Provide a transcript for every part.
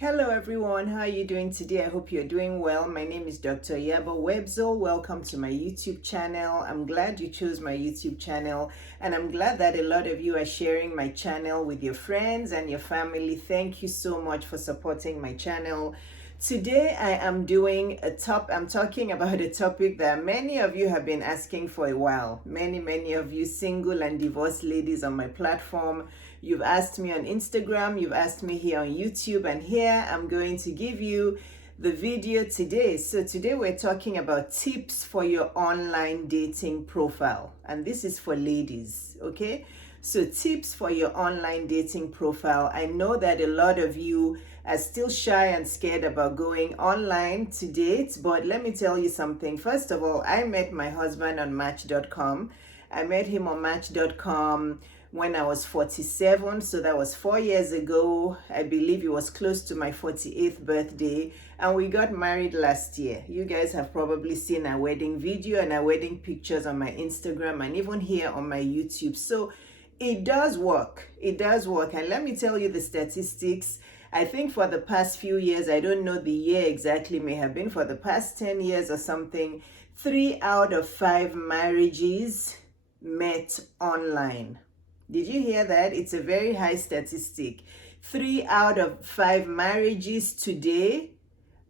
Hello everyone, how are you doing today? I hope you're doing well. My name is Dr. IYABO Webzo. Welcome to my YouTube channel. I'm glad you chose my YouTube channel, and I'm glad that a lot of you are sharing my channel with your friends and your family. Thank you so much for supporting my channel. Today I'm talking about a topic that many of you have been asking for a while. Many of you single and divorced ladies on my platform. You've asked me on Instagram, you've asked me here on YouTube, and here I'm going to give you the video today. So today we're talking about tips for your online dating profile. And this is for ladies, okay? So tips for your online dating profile. I know that a lot of you are still shy and scared about going online to date, but let me tell you something. First of all, I met my husband on Match.com. I met him on Match.com when I was 47, so that was 4 years ago. I believe it was close to my 48th birthday, and we got married last year. You guys have probably seen our wedding video and our wedding pictures on my Instagram and even here on my YouTube. So it does work. It does work. And let me tell you the statistics. I think for the past few years, I don't know the year exactly, may have been for the past 10 years or something, 3 out of 5 marriages met online. Did you hear that? It's a very high statistic. 3 out of 5 marriages today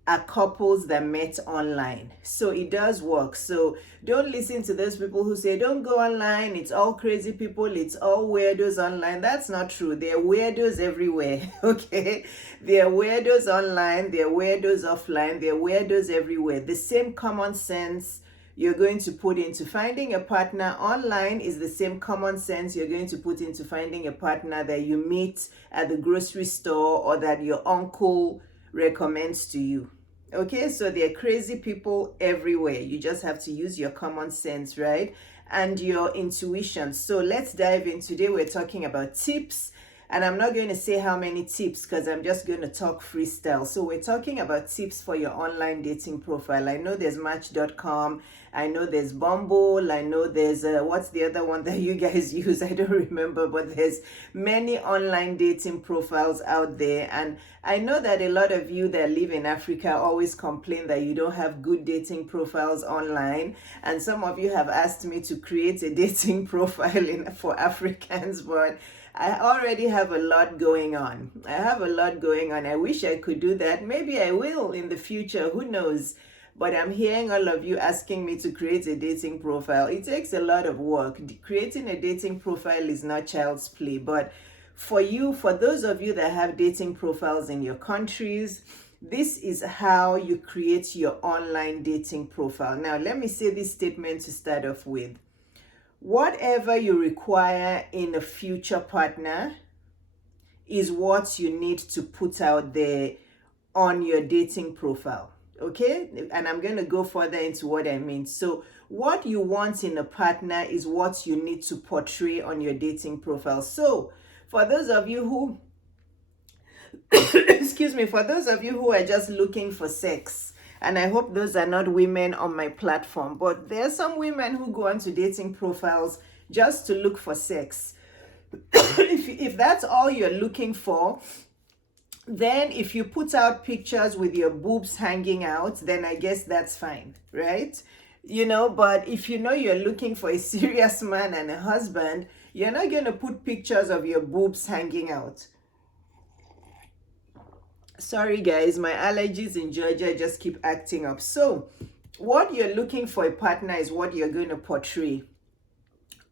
are couples that met online. So it does work. So don't listen to those people who say, don't go online. It's all crazy people. It's all weirdos online. That's not true. There are weirdos everywhere, okay? There are weirdos online. There are weirdos offline. There are weirdos everywhere. The same common sense you're going to put into finding a partner online is the same common sense you're going to put into finding a partner that you meet at the grocery store or that your uncle recommends to you. Okay, so there are crazy people everywhere. You just have to use your common sense, right? And your intuition. So let's dive in. Today we're talking about tips. And I'm not going to say how many tips because I'm just going to talk freestyle. So we're talking about tips for your online dating profile. I know there's Match.com. I know there's Bumble. I know there's, what's the other one that you guys use? I don't remember, but there's many online dating profiles out there. And I know that a lot of you that live in Africa always complain that you don't have good dating profiles online. And some of you have asked me to create a dating profile for Africans, but I already have a lot going on. I wish I could do that. Maybe I will in the future. Who knows? But I'm hearing all of you asking me to create a dating profile. It takes a lot of work. Creating a dating profile is not child's play. But for those of you that have dating profiles in your countries, this is how you create your online dating profile. Now, let me say this statement to start off with. Whatever you require in a future partner is what you need to put out there on your dating profile, okay? And I'm going to go further into what I mean. So what you want in a partner is what you need to portray on your dating profile. So for those of you who, for those of you who are just looking for sex, and I hope those are not women on my platform, but there are some women who go onto dating profiles just to look for sex. If that's all you're looking for, then if you put out pictures with your boobs hanging out, then I guess that's fine, right? You know, but if you know you're looking for a serious man and a husband, you're not going to put pictures of your boobs hanging out. Sorry guys, my allergies in Georgia just keep acting up. So what you're looking for a partner is what you're going to portray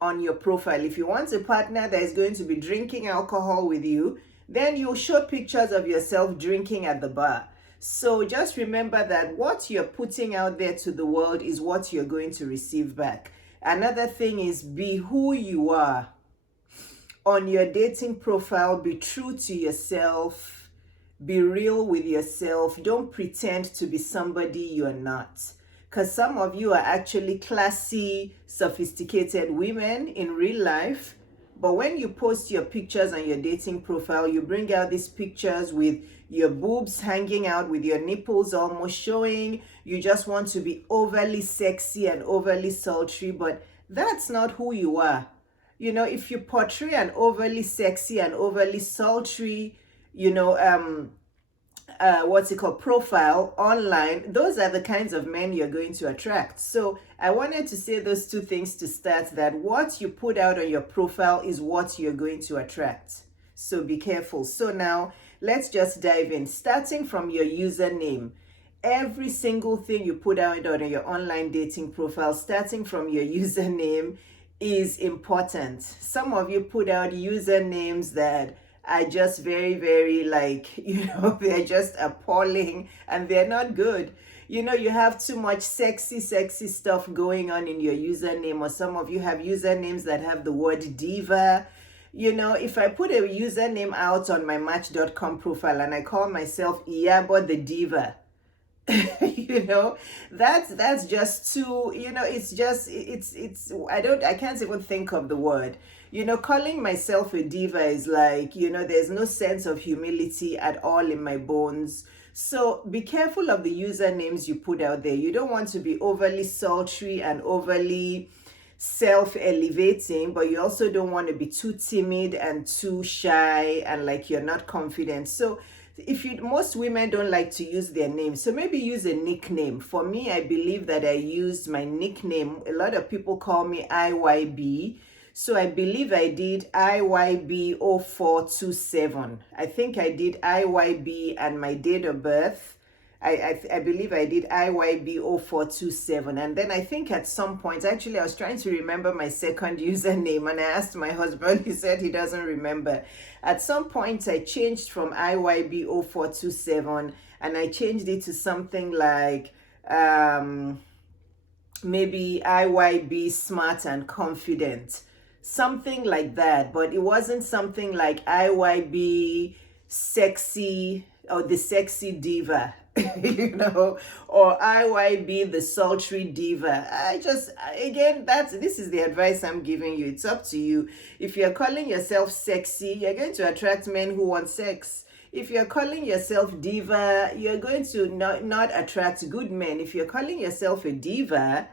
on your profile. If you want a partner that is going to be drinking alcohol with you, then you'll show pictures of yourself drinking at the bar. So just remember that what you're putting out there to the world is what you're going to receive back. Another thing is be who you are. On your dating profile, be true to yourself. Be real with yourself. Don't pretend to be somebody you're not. Because some of you are actually classy, sophisticated women in real life. But when you post your pictures on your dating profile, you bring out these pictures with your boobs hanging out, with your nipples almost showing. You just want to be overly sexy and overly sultry, but that's not who you are. You know, if you portray an overly sexy and overly sultry, profile online, those are the kinds of men you're going to attract. So I wanted to say those two things to start, that what you put out on your profile is what you're going to attract. So be careful. So now let's just dive in, starting from your username. Every single thing you put out on your online dating profile, starting from your username, is important. Some of you put out usernames that are just very, very they're just appalling and they're not good. You have too much sexy stuff going on in your username, or some of you have usernames that have the word diva. If I put a username out on my Match.com profile and I call myself IYABO the Diva, that's just too, I can't even think of the word. Calling myself a diva is like, there's no sense of humility at all in my bones. So be careful of the usernames you put out there. You don't want to be overly sultry and overly self-elevating, but you also don't want to be too timid and too shy and like you're not confident. So most women don't like to use their name, so maybe use a nickname. For me, I believe that I used my nickname. A lot of people call me IYB, so I believe I did IYB 0427. I think I did IYB and my date of birth. I believe I did IYB 0427. And then I think at some point, actually, I was trying to remember my second username and I asked my husband, he said he doesn't remember. At some point, I changed from IYB 0427 and I changed it to something like maybe IYB Smart and Confident. Something like that. But it wasn't something like IYB Sexy or the Sexy Diva. Or IYB the Sultry Diva. This is the advice I'm giving you. It's up to you. If you're calling yourself sexy, you're going to attract men who want sex. If you're calling yourself diva, you're going to not attract good men. If you're calling yourself a diva,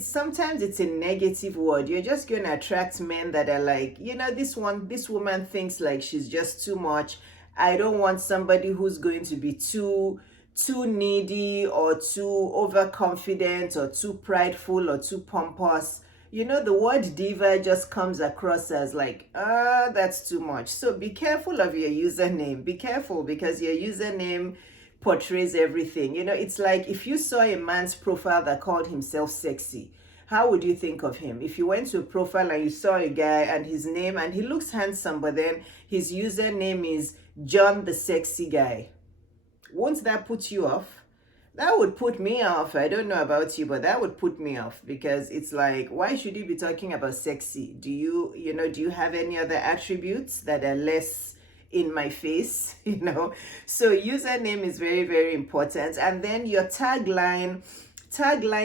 sometimes it's a negative word. You're just going to attract men that are like, this woman thinks like she's just too much. I don't want somebody who's going to be too needy or too overconfident or too prideful or too pompous. The word diva just comes across as like, that's too much. So be careful of your username. Be careful, because your username portrays everything. It's like if you saw a man's profile that called himself sexy, how would you think of him? If you went to a profile and you saw a guy and his name, and he looks handsome, but then his username is John the Sexy Guy, won't that put you off? That would put me off. I don't know about you, but that would put me off, because it's like, why should you be talking about sexy? Do you have any other attributes that are less in my face? So username is very, very important. And then your tagline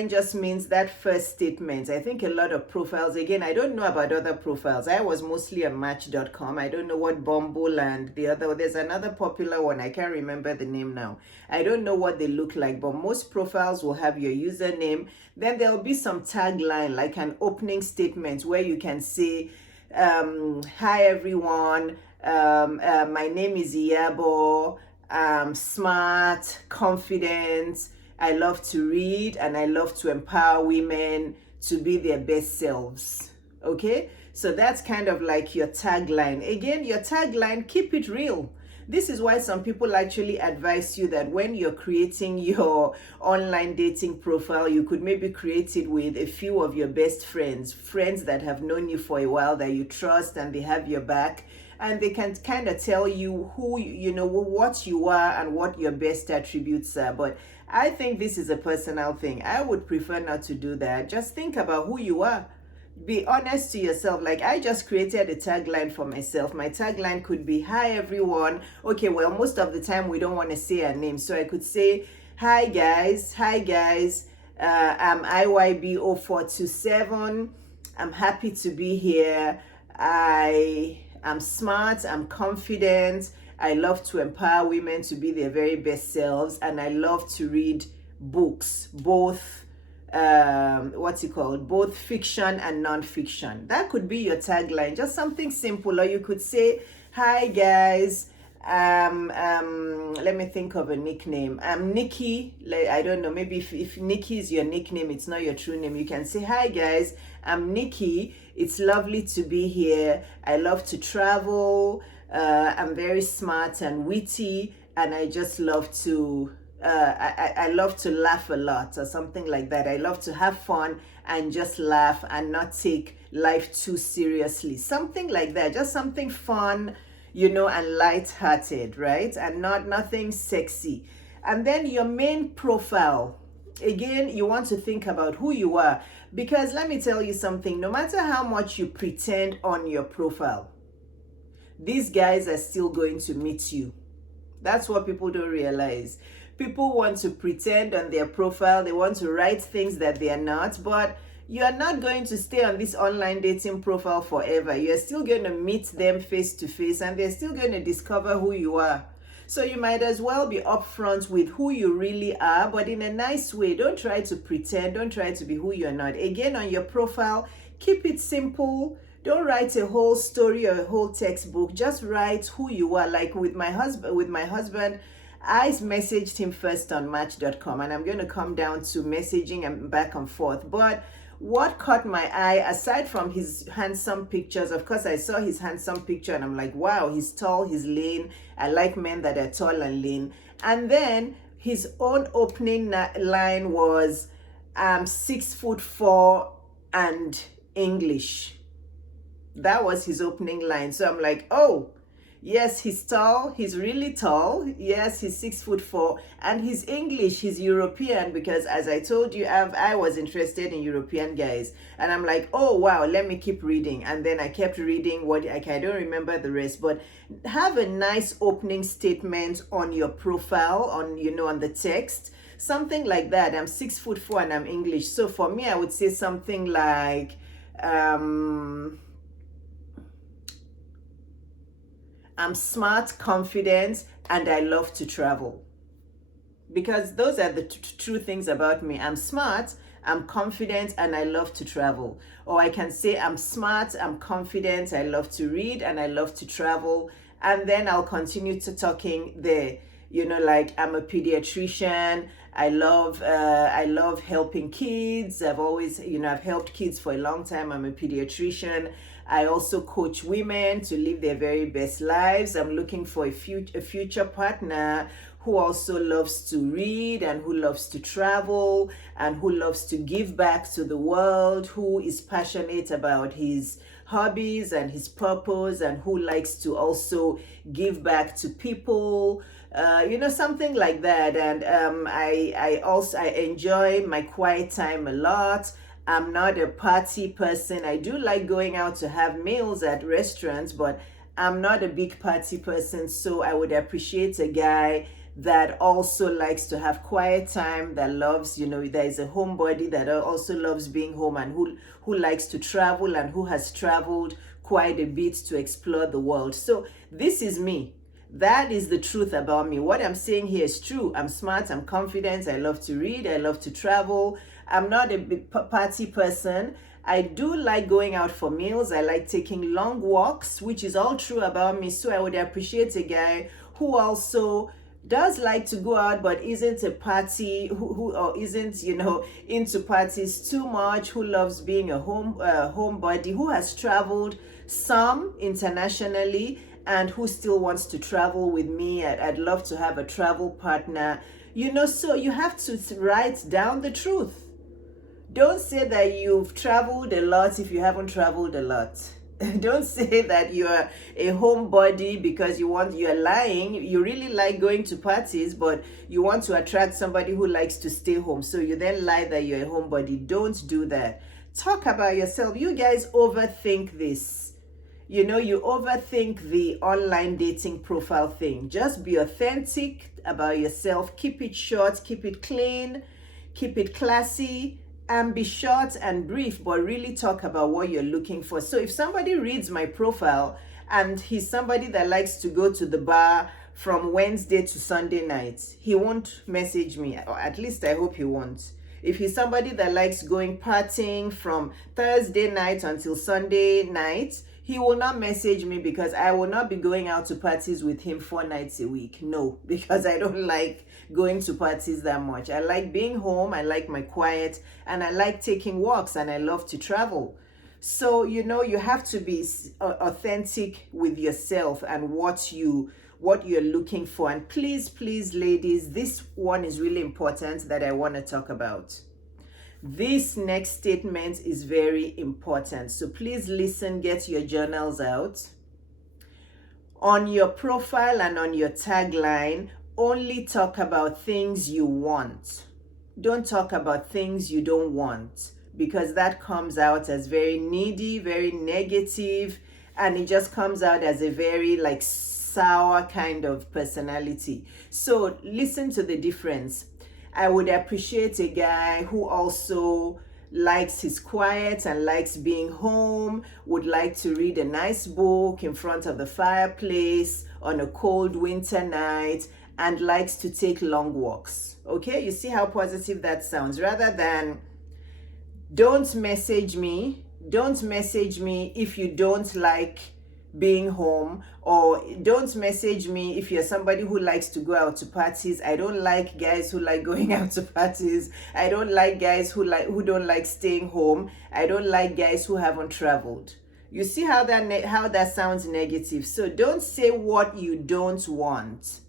just means that first statement. I think a lot of profiles, again, I don't know about other profiles. I was mostly on Match.com. I don't know what Bumble and there's another popular one. I can't remember the name now. I don't know what they look like, but most profiles will have your username. Then there'll be some tagline, like an opening statement where you can say, hi everyone, my name is IYABO, I'm smart, confident, I love to read, and I love to empower women to be their best selves. Okay? So that's kind of like your tagline. Again, your tagline, keep it real. This is why some people actually advise you that when you're creating your online dating profile, you could maybe create it with a few of your best friends that have known you for a while, that you trust and they have your back. And they can kind of tell you what you are and what your best attributes are. But I think this is a personal thing. I would prefer not to do that. Just think about who you are. Be honest to yourself. Like, I just created a tagline for myself. My tagline could be, hi everyone. Okay, well, most of the time we don't want to say our name. So I could say, hi guys. I'm IYB 0427. I'm happy to be here. I'm smart, I'm confident, I love to empower women to be their very best selves, and I love to read books, both both fiction and non-fiction. That could be your tagline, just something simple. Or you could say, hi guys, Let me think of a nickname. Nikki. Like, I don't know, maybe if Nikki is your nickname, it's not your true name, you can say, hi guys, I'm Nikki, it's lovely to be here, I love to travel, I'm very smart and witty, and I just love to I love to laugh a lot, or something like that. I love to have fun and just laugh and not take life too seriously. Something like that. Just something fun, and light-hearted, right? And nothing sexy. And then your main profile. Again, you want to think about who you are. Because let me tell you something, no matter how much you pretend on your profile, these guys are still going to meet you. That's what people don't realize. People want to pretend on their profile, they want to write things that they are not, but you are not going to stay on this online dating profile forever. You're still going to meet them face to face, and they're still going to discover who you are. So you might as well be upfront with who you really are, but in a nice way. Don't try to pretend, don't try to be who you're not. Again, on your profile, keep it simple. Don't write a whole story or a whole textbook. Just write who you are. Like with my husband, I messaged him first on Match.com, and I'm going to come down to messaging and back and forth. But what caught my eye, aside from his handsome pictures, of course, I saw his handsome picture and I'm like, wow, he's tall, he's lean. I like men that are tall and lean. And then his own opening line was, 6'4" and English. That was his opening line. So I'm like, oh, yes, he's tall. He's really tall. Yes, he's 6'4", and he's English. He's European, because as I told you, I was interested in European guys, and I'm like, oh wow, let me keep reading. And then I kept reading I don't remember the rest, but have a nice opening statement on your profile, on the text, something like that. I'm 6'4" and I'm English. So for me, I would say something like, I'm smart, confident, and I love to travel. Because those are the true things about me. I'm smart, I'm confident, and I love to travel. Or I can say I'm smart, I'm confident, I love to read, and I love to travel. And then I'll continue to talking there. Like, I'm a pediatrician. I love helping kids. I've helped kids for a long time. I'm a pediatrician. I also coach women to live their very best lives. I'm looking for a future partner who also loves to read, and who loves to travel, and who loves to give back to the world, who is passionate about his hobbies and his purpose, and who likes to also give back to people, something like that. And I enjoy my quiet time a lot. I'm not a party person. I do like going out to have meals at restaurants, but I'm not a big party person. So I would appreciate a guy that also likes to have quiet time, that loves, that is a homebody, that also loves being home, and who likes to travel, and who has traveled quite a bit to explore the world. So this is me. That is the truth about me. What I'm saying here is true. I'm smart, I'm confident, I love to read, I love to travel. I'm not a big party person. I do like going out for meals. I like taking long walks, which is all true about me. So I would appreciate a guy who also does like to go out, but isn't a party, or isn't, into parties too much, who loves being a homebody, who has traveled some internationally, and who still wants to travel with me. I'd love to have a travel partner, so you have to write down the truth. Don't say that you've traveled a lot if you haven't traveled a lot. Don't say that you're a homebody because you're lying. You really like going to parties, but you want to attract somebody who likes to stay home. So you then lie that you're a homebody. Don't do that. Talk about yourself. You guys overthink this. You overthink the online dating profile thing. Just be authentic about yourself. Keep it short, keep it clean, keep it classy. And be short and brief, but really talk about what you're looking for. So if somebody reads my profile and he's somebody that likes to go to the bar from Wednesday to Sunday nights, he won't message me, or at least I hope he won't. If he's somebody that likes going partying from Thursday night until Sunday night, He will not message me because I will not be going out to parties with him 4 nights a week. No, because I don't like going to parties that much. I like being home, I like my quiet, and I like taking walks, and I love to travel. So, you have to be authentic with yourself and what you're looking for. And please, ladies, this one is really important that I want to talk about. This next statement is very important. So please listen, get your journals out. On your profile and on your tagline, only talk about things you want. Don't talk about things you don't want, because that comes out as very needy, very negative, and it just comes out as a very sour kind of personality. So listen to the difference. I would appreciate a guy who also likes his quiet and likes being home, would like to read a nice book in front of the fireplace on a cold winter night, and likes to take long walks. Okay, you see how positive that sounds? Rather than, don't message me if you don't like being home, or don't message me if you're somebody who likes to go out to parties. I don't like guys who like going out to parties. I don't like guys who don't like staying home. I don't like guys who haven't traveled. You see how that sounds negative? So don't say what you don't want.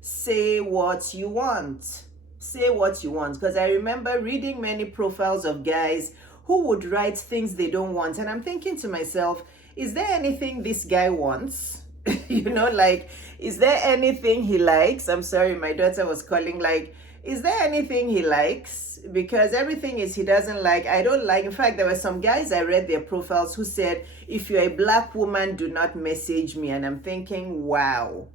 Say what you want. Say what you want. Because I remember reading many profiles of guys who would write things they don't want, and I'm thinking to myself, is there anything this guy wants? Is there anything he likes? I'm sorry, my daughter was calling. Is there anything he likes? Because everything is he doesn't like. I don't like. In fact, there were some guys I read their profiles who said, if you're a black woman, do not message me. And I'm thinking, wow.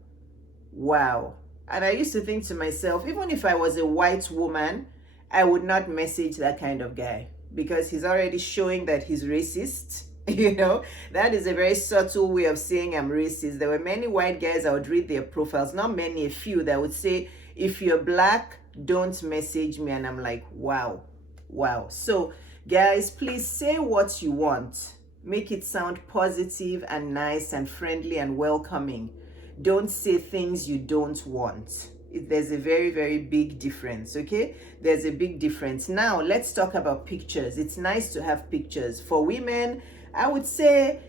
And I used to think to myself, even if I was a white woman, I would not message that kind of guy, because he's already showing that he's racist. That is a very subtle way of saying I'm racist. There were many white guys I would read their profiles, not many, a few, that would say, if you're black, don't message me. And I'm like, wow. So guys, please say what you want. Make it sound positive and nice and friendly and welcoming. Don't say things you don't want. There's a very, very big difference, okay? There's a big difference. Now, let's talk about pictures. It's nice to have pictures. For women, I would say,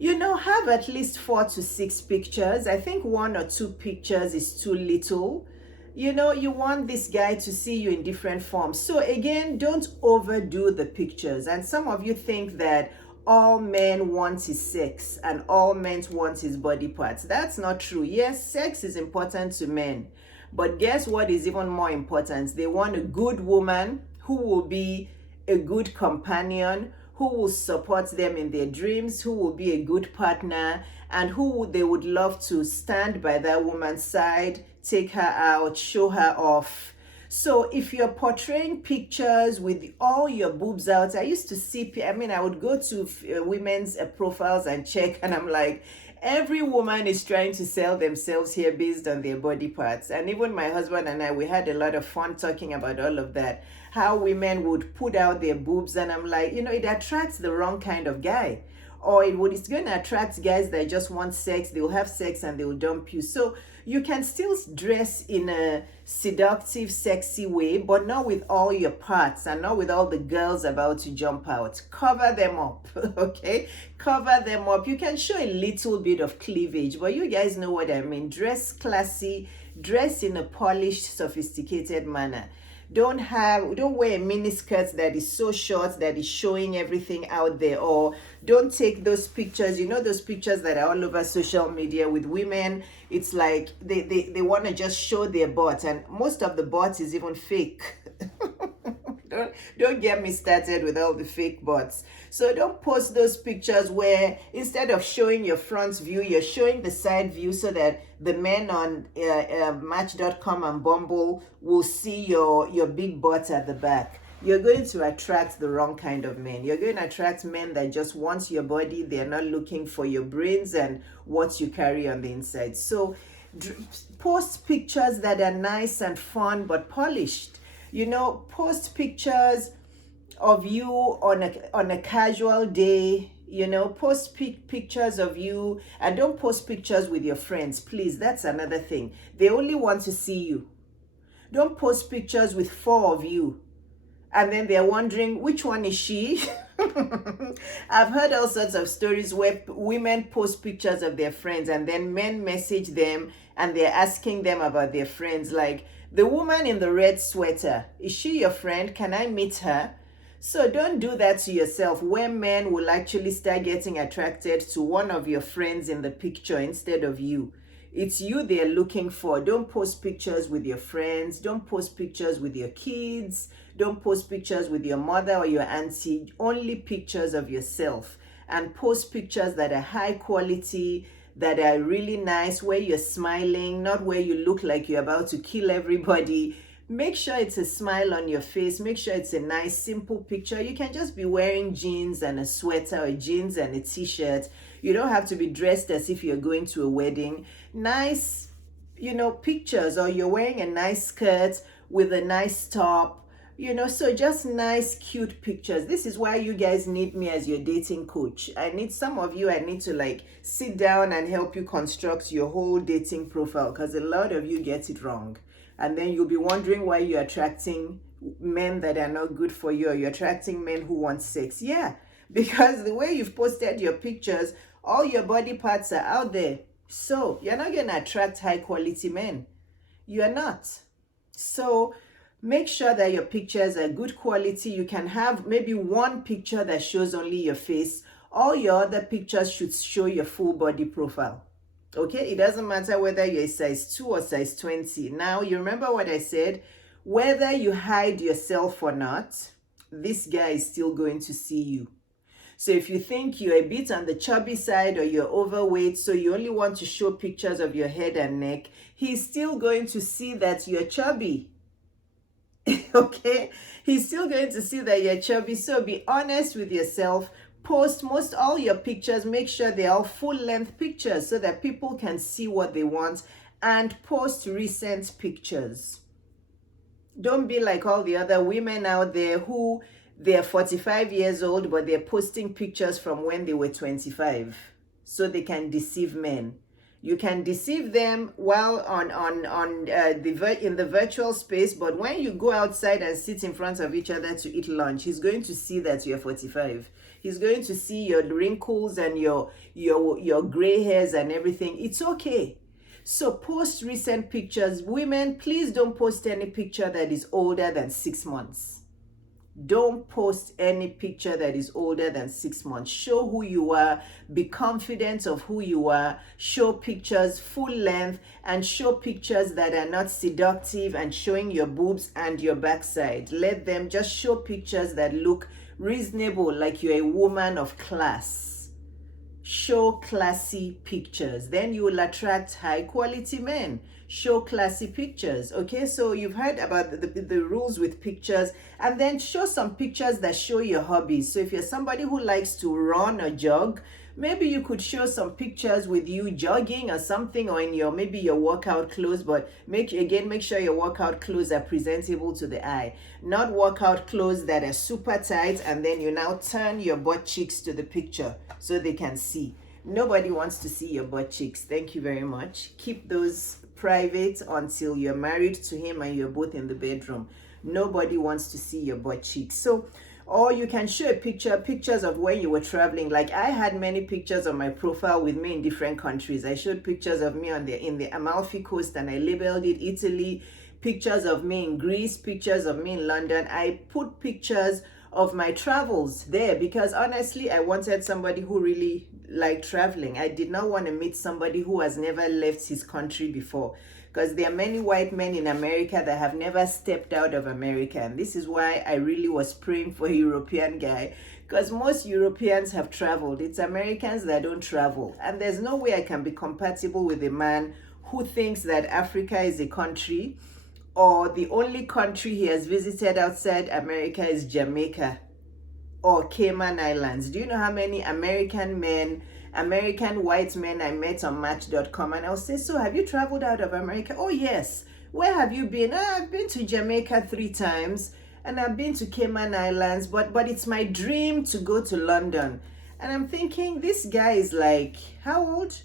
have at least 4 to 6 pictures. I think 1 or 2 pictures is too little. You want this guy to see you in different forms. So again, don't overdo the pictures. And some of you think that all men want is sex and all men want is body parts. That's not true. Yes, sex is important to men. But guess what is even more important? They want a good woman who will be a good companion, who will support them in their dreams, who will be a good partner, and who they would love to stand by that woman's side, take her out, show her off. So if you're portraying pictures with all your boobs out, I used to see, I would go to women's profiles and check, and I'm like, every woman is trying to sell themselves here based on their body parts. And even my husband and I, we had a lot of fun talking about all of that. How women would put out their boobs, and I'm like, it attracts the wrong kind of guy. Or it's going to attract guys that just want sex. They will have sex and they will dump you. So you can still dress in a seductive, sexy way, but not with all your parts and not with all the girls about to jump out. Cover them up, okay? Cover them up. You can show a little bit of cleavage, but you guys know what I mean. Dress classy, dress in a polished, sophisticated manner. Don't wear a mini skirt that is so short that is showing everything out there, or don't take those pictures, those pictures that are all over social media with women. It's like they want to just show their butt, and most of the butt is even fake. Don't get me started with all the fake butts. So don't post those pictures where instead of showing your front view, you're showing the side view, so that the men on Match.com and Bumble will see your big butt at the back. You're going to attract the wrong kind of men. You're going to attract men that just want your body. They're not looking for your brains and what you carry on the inside. So post pictures that are nice and fun but polished. Post pictures of you on a casual day You know, post pictures of you, and don't post pictures with your friends, please. That's another thing. They only want to see you. Don't post pictures with 4 of you and then they're wondering which one is she. I've heard all sorts of stories where women post pictures of their friends and then men message them and they're asking them about their friends, like, the woman in the red sweater, is she your friend? Can I meet her? So don't do that to yourself, where men will actually start getting attracted to one of your friends in the picture instead of you. It's you they're looking for. Don't post pictures with your friends. Don't post pictures with your kids. Don't post pictures with your mother or your auntie. Only pictures of yourself. And post pictures that are high quality, that are really nice, where you're smiling, not where you look like you're about to kill everybody. Make sure it's a smile on your face. Make sure it's a nice, simple picture. You can just be wearing jeans and a sweater, or jeans and a t-shirt. You don't have to be dressed as if you're going to a wedding. Nice, you know, pictures, or you're wearing a nice skirt with a nice top. You know, so just nice, cute pictures. This is why you guys need me as your dating coach. I need some of you, I need to like sit down and help you construct your whole dating profile, because a lot of you get it wrong. And then you'll be wondering why you're attracting men that are not good for you, or you're attracting men who want sex. Yeah, because the way you've posted your pictures, all your body parts are out there. So you're not going to attract high quality men. You're not. So make sure that your pictures are good quality. You can have maybe one picture that shows only your face. All your other pictures should show your full body profile. Okay, it doesn't matter whether you're a size 2 or size 20. Now, you remember what I said? Whether you hide yourself or not, this guy is still going to see you. So if you think you're a bit on the chubby side, or you're overweight, so you only want to show pictures of your head and neck, he's still going to see that you're chubby. Okay? He's still going to see that you're chubby. So be honest with yourself. Post most all your pictures, make sure they're all full-length pictures so that people can see what they want, and post recent pictures. Don't be like all the other women out there who they're 45 years old but they're posting pictures from when they were 25 so they can deceive men. You can deceive them while in the virtual space, but when you go outside and sit in front of each other to eat lunch, he's going to see that you're 45. He's going to see your wrinkles and your gray hairs and everything. It's okay. So post recent pictures. Women, please don't post any picture that is older than 6 months. Don't post any picture that is older than 6 months. Show who you are. Be confident of who you are. Show pictures full length, and show pictures that are not seductive and showing your boobs and your backside. Let them just show pictures that look reasonable, like you're a woman of class. Show classy pictures. Then you will attract high quality men. Show classy pictures. Okay, so you've heard about the rules with pictures, and then show some pictures that show your hobbies. So if you're somebody who likes to run or jog, maybe you could show some pictures with you jogging or something, or in your maybe your workout clothes, but make sure your workout clothes are presentable to the eye. Not workout clothes that are super tight and then you now turn your butt cheeks to the picture so they can see. Nobody wants to see your butt cheeks. Thank you very much. Keep those private until you're married to him and you're both in the bedroom. Nobody wants to see your butt cheeks. So, or you can show pictures of when you were traveling. Like I had many pictures on my profile with me in different countries. I showed pictures of me in the Amalfi Coast, and I labeled it Italy, pictures of me in Greece, pictures of me in London. I put pictures of my travels there because honestly, I wanted somebody who really liked traveling. I did not want to meet somebody who has never left his country before, because there are many white men in America that have never stepped out of America. And this is why I really was praying for a European guy, because most Europeans have traveled. It's Americans that don't travel. And there's no way I can be compatible with a man who thinks that Africa is a country, or the only country he has visited outside America is Jamaica or Cayman Islands. Do you know how many American white men I met on Match.com? And I'll say, so have you traveled out of America? Oh, yes. Where have you been? I've been to Jamaica 3 times, and I've been to Cayman Islands, but it's my dream to go to London. And I'm thinking, this guy is like, how old?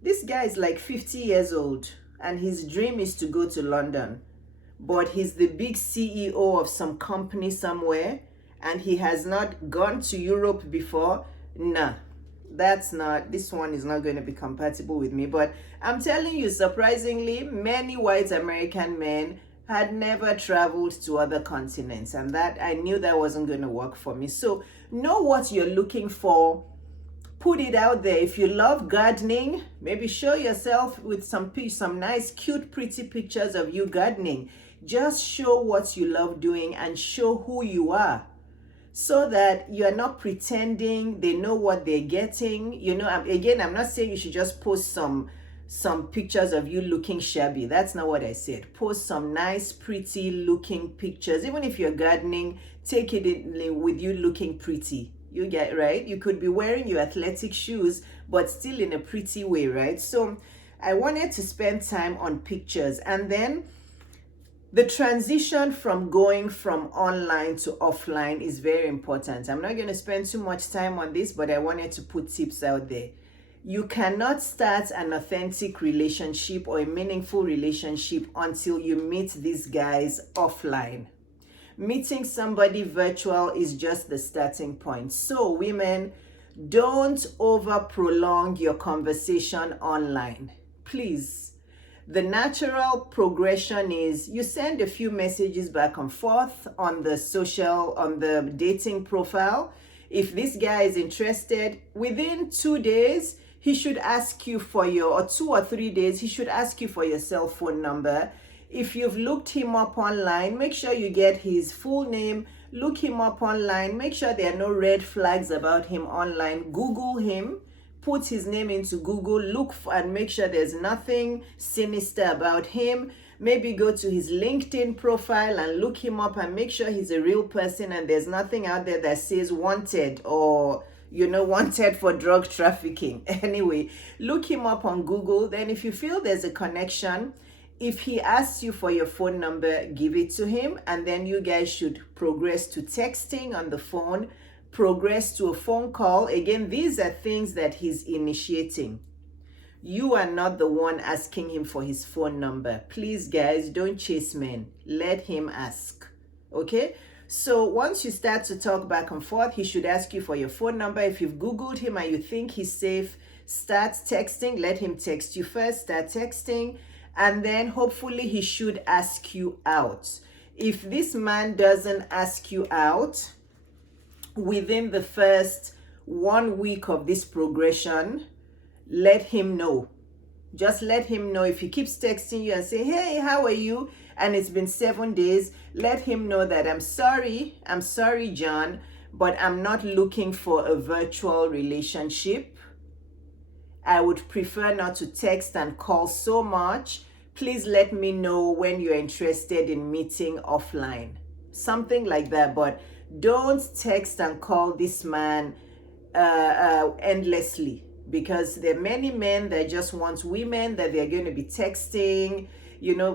This guy is like 50 years old, and his dream is to go to London. But he's the big CEO of some company somewhere, and he has not gone to Europe before. Nah, this one is not going to be compatible with me. But I'm telling you, surprisingly, many white American men had never traveled to other continents, and that I knew that wasn't going to work for me. So know what you're looking for, put it out there. If you love gardening, maybe show yourself with some nice cute pretty pictures of you gardening. Just show what you love doing and show who you are, so that you are not pretending. They know what they're getting. You know, again, I'm not saying you should just post some pictures of you looking shabby. That's not what I said. Post some nice pretty looking pictures. Even if you're gardening, take it with you looking pretty. You get, right? You could be wearing your athletic shoes, but still in a pretty way, right? So I wanted to spend time on pictures. And then the transition from going from online to offline is very important. I'm not going to spend too much time on this, but I wanted to put tips out there. You cannot start an authentic relationship or a meaningful relationship until you meet these guys offline. Meeting somebody virtual is just the starting point. So women, don't over prolong your conversation online, please. The natural progression is you send a few messages back and forth on the dating profile. If this guy is interested, within 2 days, he should ask you for or 2 or 3 days, he should ask you for your cell phone number. If you've looked him up online, make sure you get his full name, look him up online, make sure there are no red flags about him online, Google him, put his name into Google, look for, and make sure there's nothing sinister about him. Maybe go to his LinkedIn profile and look him up and make sure he's a real person and there's nothing out there that says wanted or, wanted for drug trafficking. Anyway, look him up on Google. Then if you feel there's a connection, if he asks you for your phone number, give it to him. And then you guys should progress to texting on the phone, progress to a phone call. Again, these are things that he's initiating. You are not the one asking him for his phone number. Please, guys, don't chase men. Let him ask. Okay? So once you start to talk back and forth, he should ask you for your phone number. If you've Googled him and you think he's safe, start texting. Let him text you first. Start texting. And then hopefully he should ask you out. If this man doesn't ask you out within the first 1 week of this progression, let him know. Just let him know. If he keeps texting you and say, hey, how are you? And it's been 7 days, let him know that I'm sorry, John, but I'm not looking for a virtual relationship. I would prefer not to text and call so much. Please let me know when you're interested in meeting offline. Something like that, but don't text and call this man endlessly, because there are many men that just want women that they're going to be texting.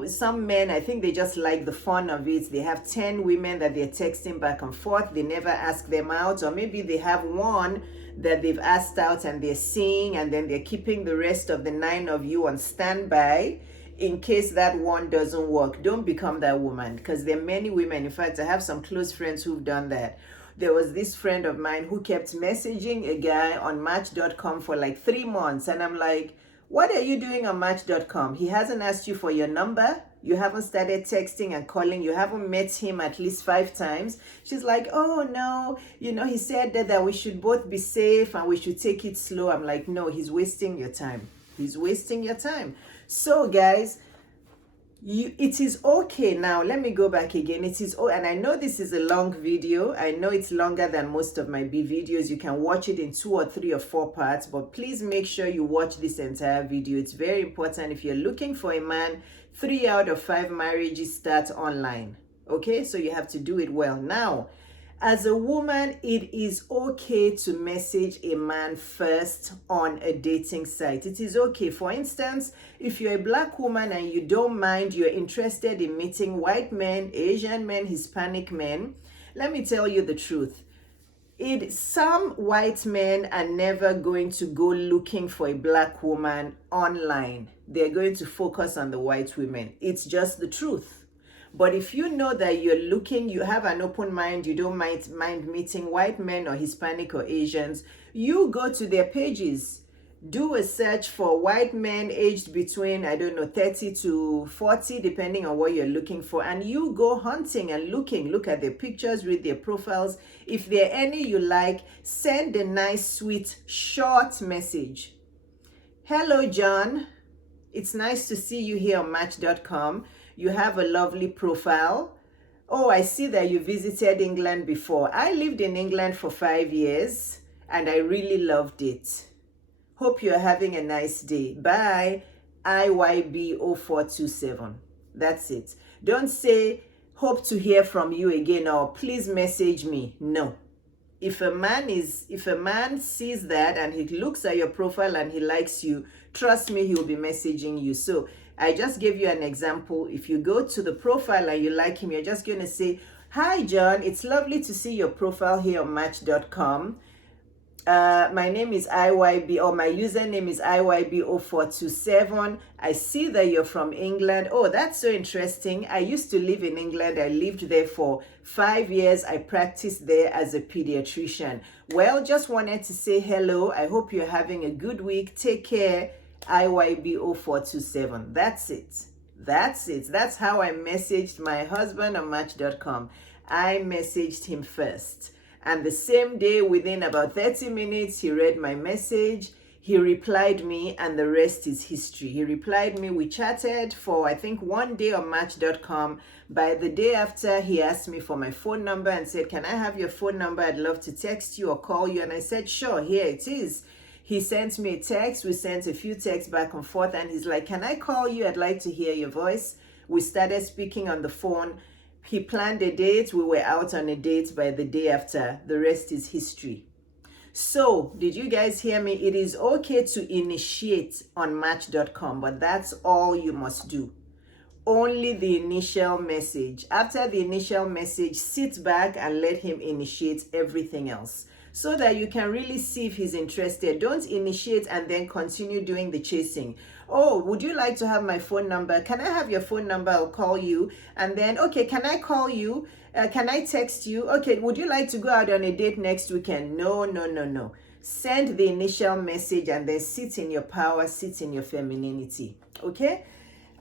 Some men, I think they just like the fun of it. They have 10 women that they're texting back and forth. They never ask them out, or maybe they have one that they've asked out and they're seeing, and then they're keeping the rest of the 9 of you on standby in case that one doesn't work. Don't become that woman, because there are many women. In fact, I have some close friends who've done that. There was this friend of mine who kept messaging a guy on Match.com for like 3 months. And I'm like, what are you doing on Match.com? He hasn't asked you for your number. You haven't started texting and calling. You haven't met him at least 5 times. She's like, oh no, he said that we should both be safe and we should take it slow. I'm like, no, he's wasting your time. He's wasting your time. So guys, it is okay. Now let me go back again. And I know this is a long video. I know it's longer than most of my B videos. You can watch it in 2 or 3 or 4 parts, but please make sure you watch this entire video. It's very important. If you're looking for a man, 3 out of 5 marriages start online. Okay, so you have to do it well. Now, as a woman, it is okay to message a man first on a dating site. It is okay. For instance, if you're a black woman and you don't mind, you're interested in meeting white men, Asian men, Hispanic men, let me tell you the truth. Some white men are never going to go looking for a black woman online. They're going to focus on the white women. It's just the truth. But if you know that you're looking, you have an open mind, you don't mind meeting white men or Hispanic or Asians, you go to their pages. Do a search for white men aged between, 30 to 40, depending on what you're looking for. And you go hunting and looking. Look at their pictures, read their profiles. If there are any you like, send a nice, sweet, short message. Hello, John. It's nice to see you here on Match.com. You have a lovely profile. Oh, I see that you visited England before. I lived in England for 5 years and I really loved it. Hope you're having a nice day. Bye. IYABO427. That's it. Don't say, hope to hear from you again or please message me. No. If a man sees that and he looks at your profile and he likes you, trust me, he'll be messaging you. So I just gave you an example. If you go to the profile and you like him, you're just going to say, hi, John. It's lovely to see your profile here on Match.com. My name is IYB, or my username is IYB0427. I see that you're from England. Oh, that's so interesting. I used to live in England. I lived there for 5 years. I practiced there as a pediatrician. Well, just wanted to say hello. I hope you're having a good week. Take care. IYB0427. That's it. That's how I messaged my husband on Match.com. I messaged him first. And the same day, within about 30 minutes, he read my message. He replied me, and the rest is history. He replied me. We chatted for, I think, 1 day on Match.com. By the day after, he asked me for my phone number and said, can I have your phone number? I'd love to text you or call you. And I said, sure, here it is. He sent me a text. We sent a few texts back and forth. And he's like, can I call you? I'd like to hear your voice. We started speaking on the phone. He planned a date. We were out on a date by the day after. The rest is history. So, did you guys hear me? It is okay to initiate on Match.com, but that's all you must do. Only the initial message. After the initial message, sit back and let him initiate everything else so that you can really see if he's interested. Don't initiate and then continue doing the chasing. Oh, would you like to have my phone number? Can I have your phone number? I'll call you. And then, okay, can I call you? Can I text you? Okay, would you like to go out on a date next weekend? No. Send the initial message and then sit in your power, sit in your femininity. Okay?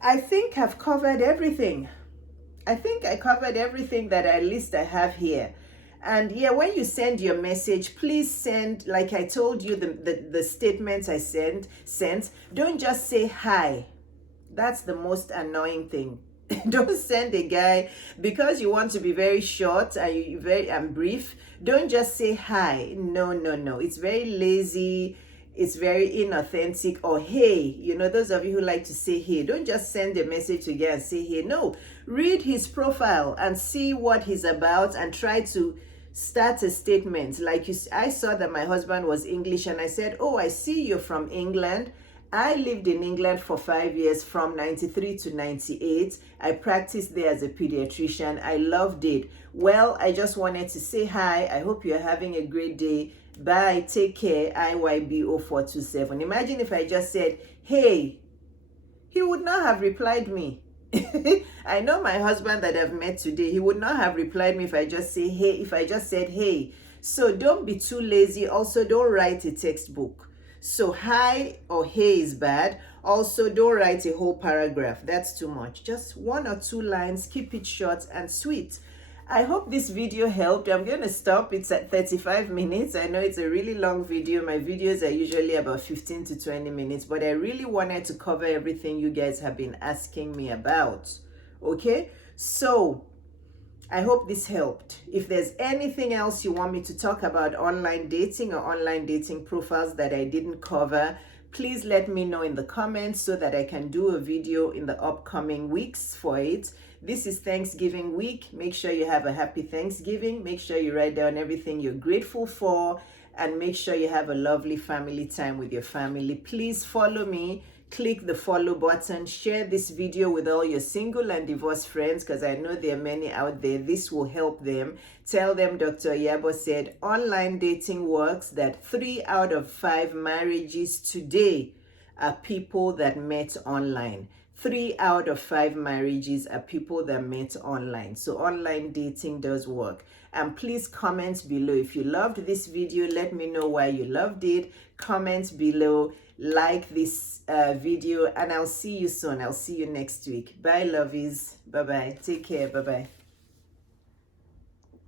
I think I've covered everything. I think I covered everything that at least I have here. And yeah, when you send your message, please send, like I told you, the statements I sent. Don't just say hi. That's the most annoying thing. Don't send a guy because you want to be very short and brief. Don't just say hi. No. It's very lazy. It's very inauthentic. Or hey, those of you who like to say hey, don't just send a message to a guy and say hey. No, read his profile and see what he's about and try to start a statement. Like I saw that my husband was English and I said, oh, I see you're from England. I lived in England for 5 years from 93 to 98. I practiced there as a pediatrician. I loved it. Well, I just wanted to say hi. I hope you're having a great day. Bye. Take care. IYB0427. Imagine if I just said, hey, he would not have replied me. I know my husband that I've met today, he would not have replied me if I just say hey, if I just said hey. So don't be too lazy. Also, don't write a textbook. So hi or hey is bad. Also, don't write a whole paragraph. That's too much. Just 1 or 2 lines. Keep it short and sweet. I hope this video helped. I'm going to stop. It's at 35 minutes. I know it's a really long video. My videos are usually about 15 to 20 minutes, but I really wanted to cover everything you guys have been asking me about. Okay? So, I hope this helped. If there's anything else you want me to talk about online dating or online dating profiles that I didn't cover, please let me know in the comments so that I can do a video in the upcoming weeks for it. This is Thanksgiving week. Make sure you have a happy Thanksgiving. Make sure you write down everything you're grateful for and make sure you have a lovely family time with your family. Please follow me. click the follow button, share this video with all your single and divorced friends, because I know there are many out there. This will help them. Tell them Dr. IYABO said online dating works, that 3 out of 5 marriages today are people that met online. 3 out of 5 marriages are people that met online. So online dating does work. And please comment below. If you loved this video, let me know why you loved it. Comment below, like this video, and I'll see you soon. I'll see you next week. Bye, lovies. Bye-bye. Take care. Bye-bye.